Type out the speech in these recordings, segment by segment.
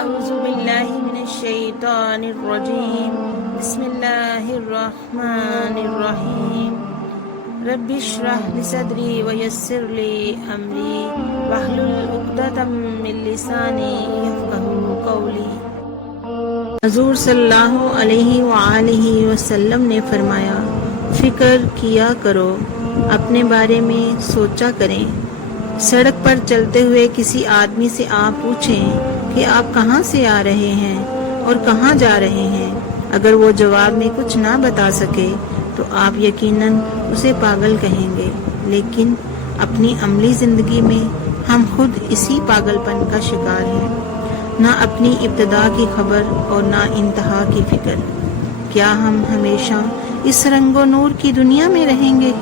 أعوذ بالله من الشيطان الرجيم بسم الله الرحمن الرحيم رب اشرح لي صدري ويسر لي أمري واحلل عقدة من لساني يفقهوا قولي۔ حضور صلی اللہ علیہ وآلہ وسلم نے فرمایا، فکر کیا کرو، اپنے بارے میں سوچا کریں۔ سڑک پر چلتے ہوئے کسی آدمی سے آپ پوچھیں کہ آپ کہاں سے آ رہے ہیں اور کہاں جا رہے ہیں، اگر وہ جواب میں کچھ نہ بتا سکے تو آپ یقیناً اسے پاگل کہیں گے، لیکن اپنی عملی زندگی میں ہم خود اسی پاگل پن کا شکار ہیں، نہ اپنی ابتدا کی خبر اور نہ انتہا کی فکر۔ کیا ہم ہمیشہ اس رنگ و نور کی دنیا میں رہیں گے؟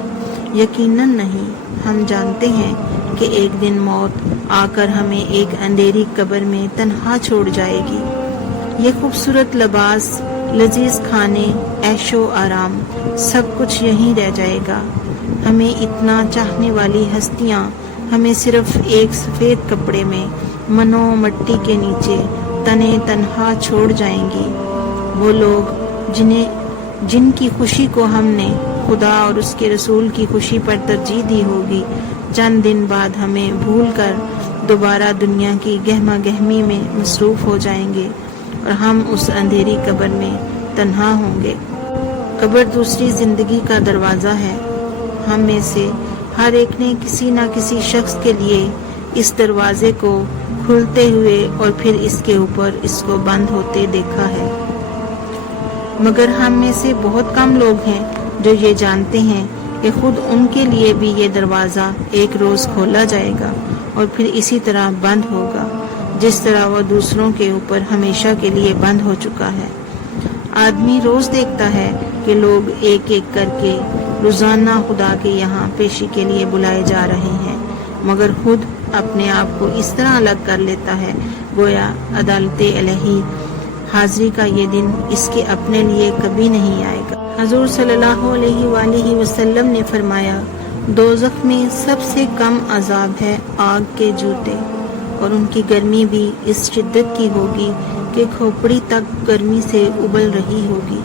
یقیناً نہیں۔ ہم جانتے ہیں کہ ایک دن موت آ کر ہمیں ایک اندھیری قبر میں تنہا چھوڑ جائے گی۔ یہ خوبصورت لباس، لذیذ کھانے، عیش و آرام، سب کچھ یہیں رہ جائے گا۔ ہمیں اتنا چاہنے والی ہستیاں ہمیں صرف ایک سفید کپڑے میں منو مٹی کے نیچے تنے تنہا چھوڑ جائیں گی۔ وہ لوگ جن کی خوشی کو ہم نے خدا اور اس کے رسول کی خوشی پر ترجیح دی ہوگی، چند دن بعد ہمیں بھول کر دوبارہ دنیا کی گہما گہمی میں مصروف ہو جائیں گے اور ہم اس اندھیری قبر میں تنہا ہوں گے۔ قبر دوسری زندگی کا دروازہ ہے۔ ہم میں سے ہر ایک نے کسی نہ کسی شخص کے لیے اس دروازے کو کھلتے ہوئے اور پھر اس کے اوپر اس کو بند ہوتے دیکھا ہے، مگر ہم میں سے بہت کم لوگ ہیں جو یہ جانتے ہیں کہ خود ان کے لیے بھی یہ دروازہ ایک روز کھولا جائے گا اور پھر اسی طرح بند ہوگا جس طرح وہ دوسروں کے اوپر ہمیشہ کے لیے بند ہو چکا ہے۔ آدمی روز دیکھتا ہے کہ لوگ ایک ایک کر کے روزانہ خدا کے یہاں پیشی کے لیے بلائے جا رہے ہیں، مگر خود اپنے آپ کو اس طرح الگ کر لیتا ہے گویا عدالت الہی حاضری کا یہ دن اس کے اپنے لیے کبھی نہیں آئے گا۔ حضور صلی اللہ علیہ وآلہ وسلم نے فرمایا، دوزخ میں سب سے کم عذاب ہے آگ کے جوتے، اور ان کی گرمی بھی اس شدت کی ہوگی کہ کھوپڑی تک گرمی سے ابل رہی ہوگی۔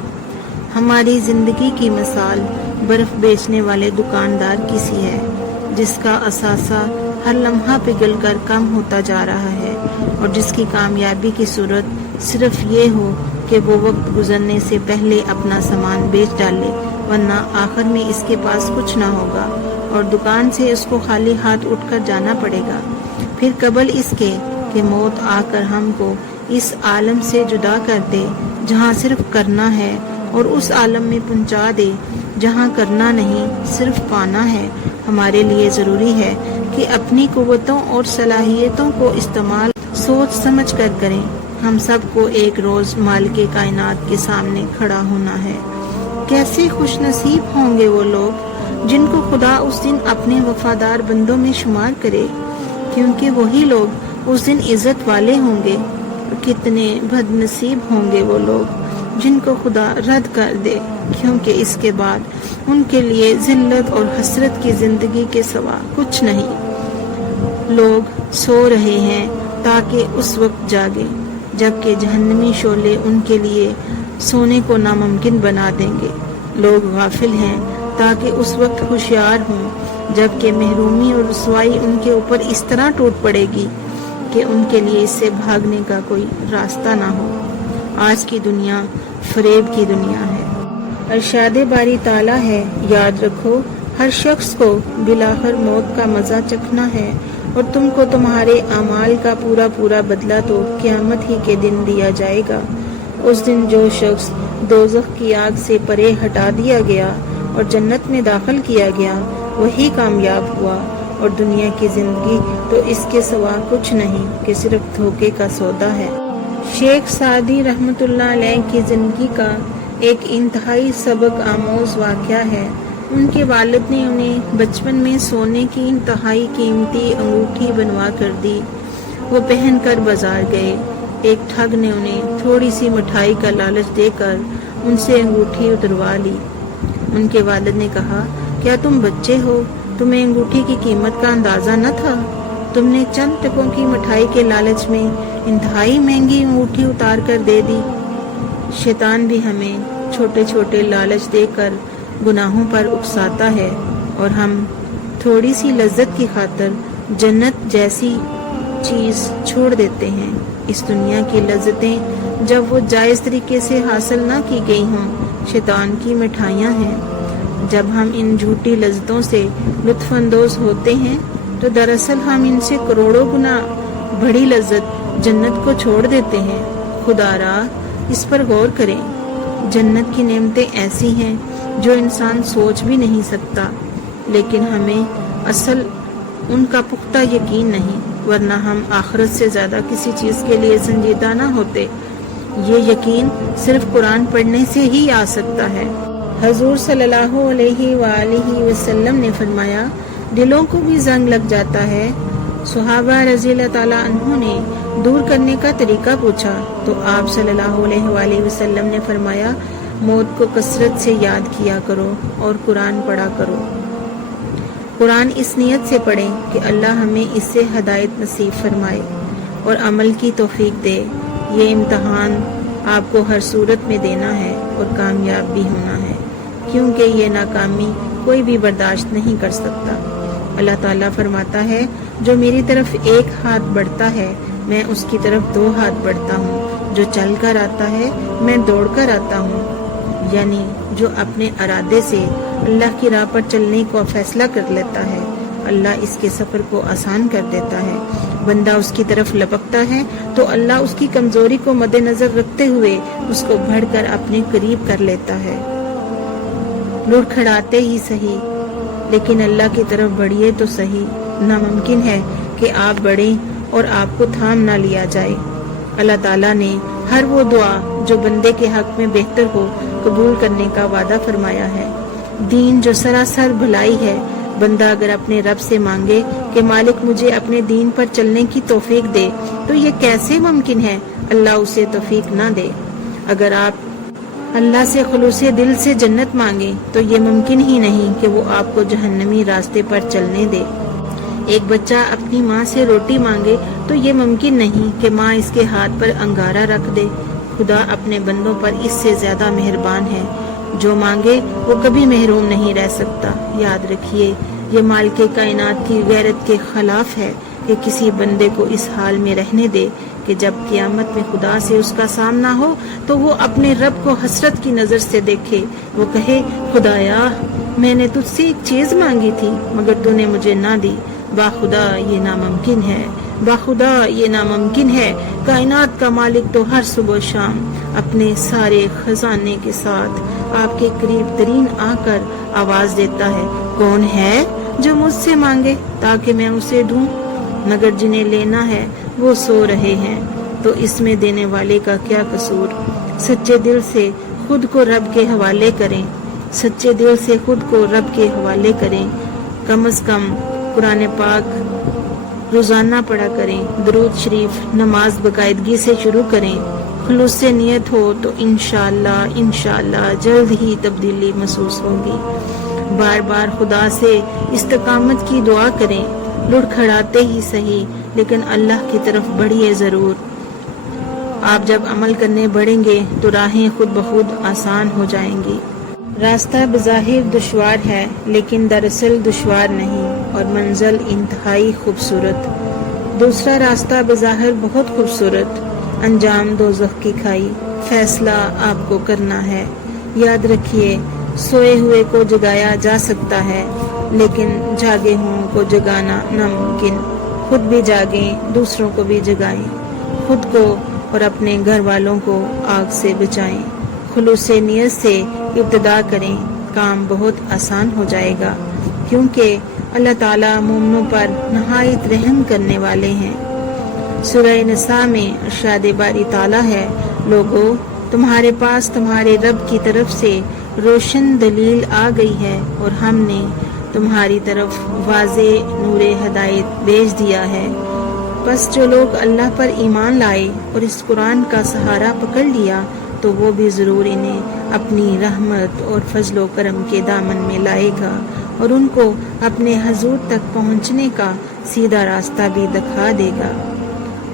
ہماری زندگی کی مثال برف بیچنے والے دکاندار کی سی ہے، جس کا اثاثہ ہر لمحہ پگھل کر کم ہوتا جا رہا ہے اور جس کی کامیابی کی صورت صرف یہ ہو کہ وہ وقت گزرنے سے پہلے اپنا سامان بیچ ڈالے، ورنہ آخر میں اس کے پاس کچھ نہ ہوگا اور دکان سے اس کو خالی ہاتھ اٹھ کر جانا پڑے گا۔ پھر قبل اس کے کہ موت آ کر ہم کو اس عالم سے جدا کر دے جہاں صرف کرنا ہے اور اس عالم میں پہنچا دے جہاں کرنا نہیں صرف پانا ہے، ہمارے لیے ضروری ہے کہ اپنی قوتوں اور صلاحیتوں کو استعمال سوچ سمجھ کر کریں۔ ہم سب کو ایک روز مالک کائنات کے سامنے کھڑا ہونا ہے۔ کیسے خوش نصیب ہوں گے وہ لوگ جن کو خدا اس دن اپنے وفادار بندوں میں شمار کرے، کیونکہ وہی لوگ اس دن عزت والے ہوں گے۔ کتنے بد نصیب ہوں گے وہ لوگ جن کو خدا رد کر دے، کیونکہ اس کے بعد ان کے لیے ذلت اور حسرت کی زندگی کے سوا کچھ نہیں۔ لوگ سو رہے ہیں تاکہ اس وقت جاگیں جبکہ جہنمی شعلے ان کے لیے سونے کو ناممکن بنا دیں گے۔ لوگ غافل ہیں تاکہ اس وقت ہوشیار ہوں جبکہ محرومی اور رسوائی ان کے اوپر اس طرح ٹوٹ پڑے گی کہ ان کے لیے اس سے بھاگنے کا کوئی راستہ نہ ہو۔ آج کی دنیا فریب کی دنیا ہے۔ ارشاد باری تعالیٰ ہے، یاد رکھو ہر شخص کو بالآخر موت کا مزہ چکھنا ہے اور تم کو تمہارے اعمال کا پورا پورا بدلہ تو قیامت ہی کے دن دیا جائے گا۔ اس دن جو شخص دوزخ کی آگ سے پرے ہٹا دیا گیا اور جنت میں داخل کیا گیا وہی کامیاب ہوا، اور دنیا کی زندگی تو اس کے سوا کچھ نہیں کہ صرف دھوکے کا سودا ہے۔ شیخ سعدی رحمۃ اللہ علیہ کی زندگی کا ایک انتہائی سبق آموز واقعہ ہے۔ ان کے والد نے انہیں بچپن میں سونے کی انتہائی قیمتی انگوٹھی بنوا کر دی۔ وہ پہن کر بازار گئے۔ ایک ٹھگ نے انہیں تھوڑی سی مٹھائی کا لالچ دے کر ان سے انگوٹھی اتروا لی۔ ان کے والد نے کہا، کیا تم بچے ہو؟ تمہیں انگوٹھی کی قیمت کا اندازہ نہ تھا؟ تم نے چند ٹکوں کی مٹھائی کے لالچ میں انتہائی مہنگی انگوٹھی اتار کر دے دی۔ شیطان بھی ہمیں چھوٹے چھوٹے لالچ دے کر گناہوں پر اکساتا ہے اور ہم تھوڑی سی لذت کی خاطر جنت جیسی چیز چھوڑ دیتے ہیں۔ اس دنیا کی لذتیں جب وہ جائز طریقے سے حاصل نہ کی گئی ہوں شیطان کی مٹھائیاں ہیں۔ جب ہم ان جھوٹی لذتوں سے لطف اندوز ہوتے ہیں تو دراصل ہم ان سے کروڑوں گنا بڑی لذت جنت کو چھوڑ دیتے ہیں۔ خدا را اس پر غور کریں۔ جنت کی نعمتیں ایسی ہیں جو انسان سوچ بھی نہیں سکتا، لیکن ہمیں اصل ان کا پختہ یقین نہیں، ورنہ ہم آخرت سے زیادہ کسی چیز کے لیے سنجیدہ نہ ہوتے۔ یہ یقین صرف قرآن پڑھنے سے ہی آ سکتا ہے۔ حضور صلی اللہ علیہ وآلہ وسلم نے فرمایا، دلوں کو بھی زنگ لگ جاتا ہے۔ صحابہ رضی اللہ تعالیٰ عنہ نے دور کرنے کا طریقہ پوچھا تو آپ صلی اللہ علیہ وآلہ وسلم نے فرمایا، موت کو کثرت سے یاد کیا کرو اور قرآن پڑھا کرو۔ قرآن اس نیت سے پڑھیں کہ اللہ ہمیں اس سے ہدایت نصیب فرمائے اور عمل کی توفیق دے۔ یہ امتحان آپ کو ہر صورت میں دینا ہے اور کامیاب بھی ہونا ہے، کیونکہ یہ ناکامی کوئی بھی برداشت نہیں کر سکتا۔ اللہ تعالیٰ فرماتا ہے، جو میری طرف ایک ہاتھ بڑھتا ہے میں اس کی طرف 2 ہاتھ بڑھتا ہوں، جو چل کر آتا ہے میں دوڑ کر آتا ہوں۔ یعنی جو اپنے ارادے سے اللہ کی راہ پر چلنے کو فیصلہ کر لیتا ہے، اللہ اس کے سفر کو آسان کر دیتا ہے۔ بندہ اس کی طرف لپکتا ہے تو اللہ اس کی کمزوری کو مد نظر رکھتے ہوئے اس کو بڑھ کر اپنے قریب کر لیتا ہے۔ لڑکھڑاتے ہی صحیح، لیکن اللہ کی طرف بڑھیے تو صحیح۔ ناممکن ہے کہ آپ بڑھیں اور آپ کو تھام نہ لیا جائے۔ اللہ تعالیٰ نے ہر وہ دعا جو بندے کے حق میں بہتر ہو قبول کرنے کا وعدہ فرمایا ہے۔ دین جو سراسر بھلائی ہے، بندہ اگر اپنے رب سے مانگے کہ مالک مجھے اپنے دین پر چلنے کی توفیق دے تو یہ کیسے ممکن ہے اللہ اسے توفیق نہ دے۔ اگر آپ اللہ سے خلوص دل سے جنت مانگے تو یہ ممکن ہی نہیں کہ وہ آپ کو جہنمی راستے پر چلنے دے۔ ایک بچہ اپنی ماں سے روٹی مانگے تو یہ ممکن نہیں کہ ماں اس کے ہاتھ پر انگارہ رکھ دے۔ خدا اپنے بندوں پر اس سے زیادہ مہربان ہے۔ جو مانگے وہ کبھی محروم نہیں رہ سکتا۔ یاد رکھیے، یہ مالک کائنات کی غیرت کے خلاف ہے کہ کسی بندے کو اس حال میں رہنے دے کہ جب قیامت میں خدا سے اس کا سامنا ہو تو وہ اپنے رب کو حسرت کی نظر سے دیکھے۔ وہ کہے، خدایا میں نے تجھ سے ایک چیز مانگی تھی مگر تو نے مجھے نہ دی۔ باخدا یہ ناممکن ہے، باخدا یہ ناممکن ہے۔ کائنات کا مالک تو ہر صبح و شام اپنے سارے خزانے کے ساتھ آپ کے قریب ترین آ کر آواز دیتا ہے، کون ہے جو مجھ سے مانگے تاکہ میں اسے دوں؟ مگر جنہیں لینا ہے وہ سو رہے ہیں، تو اس میں دینے والے کا کیا قصور؟ سچے دل سے خود کو رب کے حوالے کریں، سچے دل سے خود کو رب کے حوالے کریں۔ کم از کم قرآن پاک روزانہ پڑھا کریں، درود شریف نماز باقاعدگی سے شروع کریں۔ خلوص سے نیت ہو تو انشاءاللہ جلد ہی تبدیلی محسوس ہوگی۔ بار بار خدا سے استقامت کی دعا کریں، لڑکھڑاتے ہی صحیح لیکن اللہ کی طرف بڑھیے ضرور۔ آپ جب عمل کرنے بڑھیں گے تو راہیں خود بخود آسان ہو جائیں گی۔ راستہ بظاہر دشوار ہے لیکن دراصل دشوار نہیں اور منزل انتہائی خوبصورت۔ دوسرا راستہ بظاہر بہت خوبصورت، انجام دوزخ کی کھائی۔ فیصلہ آپ کو کرنا ہے۔ یاد رکھیے، سوئے ہوئے کو جگایا جا سکتا ہے لیکن جاگے ہوں کو جگانا ناممکن۔ خود بھی جاگیں، دوسروں کو بھی جگائیں، خود کو اور اپنے گھر والوں کو آگ سے بچائیں۔ خلوص نیت سے ابتدا کریں، کام بہت آسان ہو جائے گا، کیونکہ اللہ تعالیٰ مومنوں پر نہایت رحم کرنے والے ہیں۔ سورہ نساء میں ارشاد باری تعالیٰ ہے، لوگو تمہارے پاس تمہارے رب کی طرف سے روشن دلیل آ گئی ہے اور ہم نے تمہاری طرف واضح نور ہدایت بھیج دیا ہے۔ بس جو لوگ اللہ پر ایمان لائے اور اس قرآن کا سہارا پکڑ لیا تو وہ بھی ضرور انہیں اپنی رحمت اور فضل و کرم کے دامن میں لائے گا اور ان کو اپنے حضور تک پہنچنے کا سیدھا راستہ بھی دکھا دے گا۔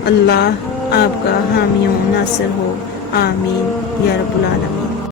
اللہ آپ کا حامی و ناصر ہو، آمین یا رب العالمین۔